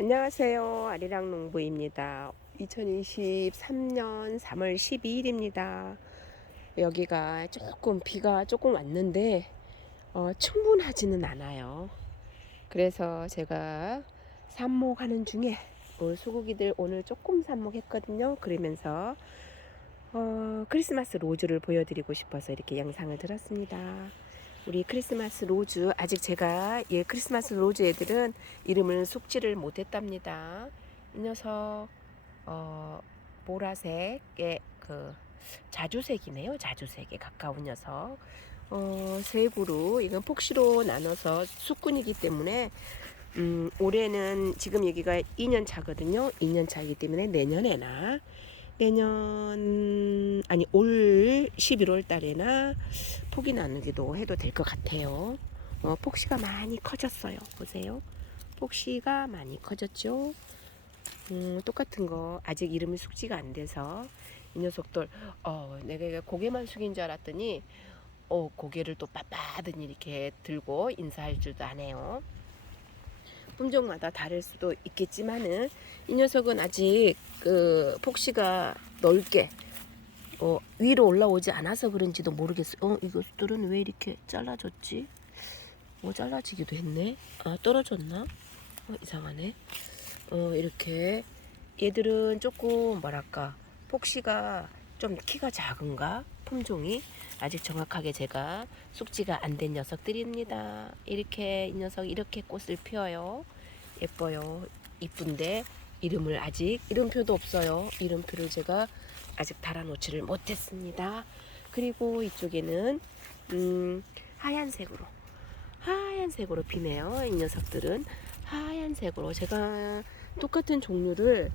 안녕하세요. 아리랑 농부입니다. 2023년 3월 12일입니다. 여기가 조금 비가 조금 왔는데 어, 충분하지는 않아요. 그래서 제가 삽목하는 중에 우리 수국이들 오늘 조금 삽목했거든요. 그러면서 어, 크리스마스 로즈를 보여드리고 싶어서 이렇게 영상을 들었습니다. 우리 크리스마스 로즈 아직 제가 예 크리스마스 로즈 애들은 이름을 숙지를 못했답니다. 이 녀석 어 보라색의 그 자주색이네요. 자주색에 가까운 녀석. 어 색으로 이건 폭시로 나눠서 숙군이기 때문에 음 올해는 지금 여기가 2년 차거든요. 2년 차이기 때문에 내년에나 내년 아니 올 11월 달에나 폭이 나누기도 해도 될 것 같아요. 어, 폭시가 많이 커졌어요. 보세요. 폭시가 많이 커졌죠. 음, 똑같은 거 아직 이름이 숙지가 안 돼서 이 녀석들 어, 내가 고개만 숙인 줄 알았더니 어, 고개를 또 빳빳하니 이렇게 들고 인사할 줄도 아네요. 품종마다 다를 수도 있겠지만은 이 녀석은 아직 그 폭시가 넓게 어, 위로 올라오지 않아서 그런지도 모르겠어요. 어, 이것들은 왜 이렇게 잘라졌지? 뭐 잘라지기도 했네. 아, 떨어졌나? 어, 이상하네. 어, 이렇게 얘들은 조금 뭐랄까 폭시가 좀 키가 작은가 품종이 아직 정확하게 제가 숙지가 안 된 녀석들입니다. 이렇게 이 녀석 이렇게 꽃을 피워요. 예뻐요. 이쁜데 이름을 아직 이름표도 없어요. 이름표를 제가 아직 달아놓지를 못했습니다. 그리고 이쪽에는 음, 하얀색으로 하얀색으로 피네요. 이 녀석들은 하얀색으로 제가 똑같은 종류를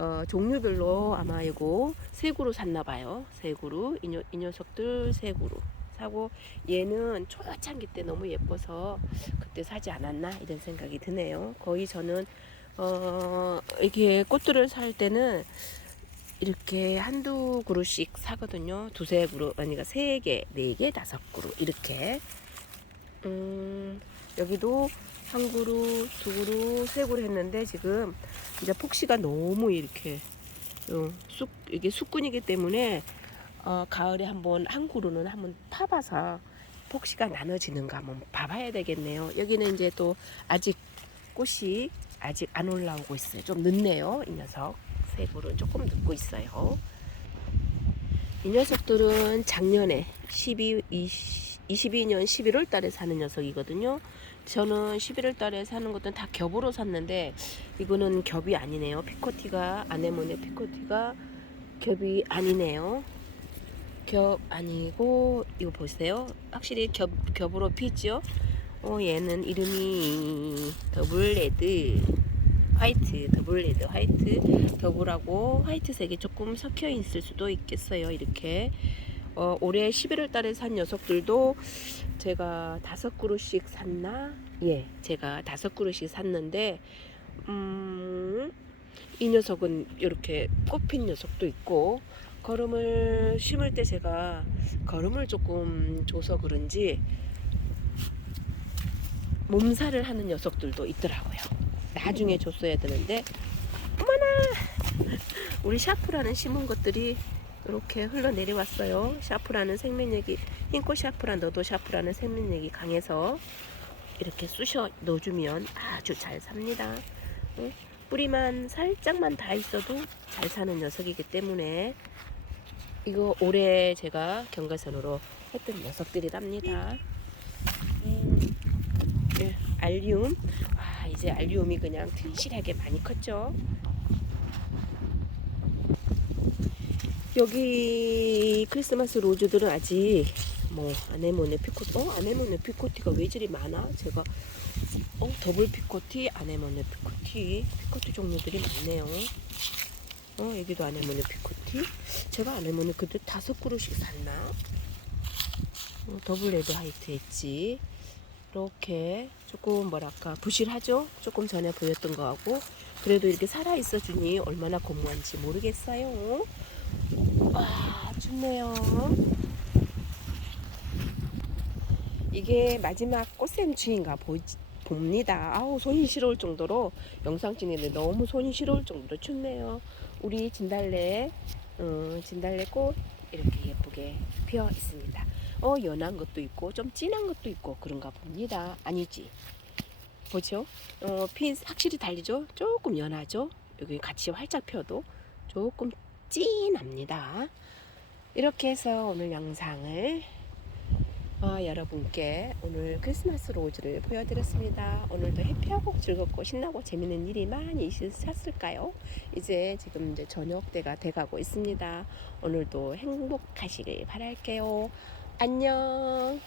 어, 종류별로 아마 이거 색으로 샀나 봐요. 색으로 이, 녀, 이 녀석들 색으로 사고 얘는 초여창기 때 너무 예뻐서 그때 사지 않았나 이런 생각이 드네요. 거의 저는 어, 이렇게 꽃들을 살 때는 이렇게 한두 그루씩 사거든요. 두세 그루, 아니가 세 개, 네 개, 다섯 그루 이렇게. 음, 여기도 한 그루, 두 그루, 세 그루 했는데 지금 이제 폭시가 너무 이렇게 어, 쑥 이게 숙군이기 때문에 어, 가을에 한번 한 그루는 한번 파봐서 폭시가 나눠지는가 한번 봐봐야 되겠네요. 여기는 이제 또 아직 꽃이 아직 안 올라오고 있어요. 좀 늦네요, 이 녀석. 색으로 조금 늦고 있어요. 이 녀석들은 작년에 12, 20, 22년 11월 달에 사는 녀석이거든요. 저는 11월 달에 사는 것들은 다 겹으로 샀는데 이거는 겹이 아니네요. 피코티가 아네모네 피코티가 겹이 아니네요. 겹 아니고 이거 보세요. 확실히 겹 겹으로 피죠. 어 얘는 이름이 더블 레드 화이트 더블 레드 화이트 더블하고 화이트색이 조금 섞여 있을 수도 있겠어요. 이렇게 어, 올해 11월 달에 산 녀석들도 제가 다섯 그루씩 샀나? 예, 제가 다섯 그루씩 샀는데 음, 이 녀석은 이렇게 꽃핀 녀석도 있고 걸음을 심을 때 제가 걸음을 조금 줘서 그런지 몸살을 하는 녀석들도 있더라고요. 나중에 줬어야 되는데 어머나 우리 샤프라는 심은 것들이 이렇게 흘러내려왔어요. 샤프라는 생명력이 흰꽃 샤프라 너도 샤프라는 생명력이 강해서 이렇게 쑤셔 넣어주면 아주 잘 삽니다. 응? 뿌리만 살짝만 다 있어도 잘 사는 녀석이기 때문에 이거 올해 제가 경과선으로 했던 녀석들이랍니다. 음, 예, 알리움. 아, 이제 알리움이 그냥 튼실하게 많이 컸죠. 여기 크리스마스 로즈들은 아직 뭐 아네모네 피코티, 어 아네모네 피코티가 왜 저리 많아? 제가 어 더블 피코티, 아네모네 피코티, 피코티 종류들이 많네요. 어 여기도 아네모네 피코티. 제가 아네모네 그때 다섯 그루씩 샀나? 어, 더블 레드 화이트 했지. 이렇게 조금 뭐랄까 부실하죠? 조금 전에 보였던 거하고 그래도 이렇게 살아 있어 주니 얼마나 고무한지 모르겠어요. 와 좋네요. 이게 마지막 꽃샘추인가 보, 봅니다. 아우 손이 시려울 정도로 영상 찍는데 너무 손이 시려울 정도로 춥네요. 우리 진달래, 어, 진달래 꽃 이렇게 예쁘게 피어 있습니다. 어 연한 것도 있고 좀 진한 것도 있고 그런가 봅니다. 아니지? 보죠? 어, 핀 확실히 달리죠? 조금 연하죠? 여기 같이 활짝 펴도 조금 진합니다. 이렇게 해서 오늘 영상을 어, 여러분께 오늘 크리스마스 로즈를 보여드렸습니다. 오늘도 해피하고 즐겁고 신나고 재밌는 일이 많이 있으셨을까요? 이제 지금 이제 저녁 때가 돼가고 있습니다. 오늘도 행복하시길 바랄게요. 안녕.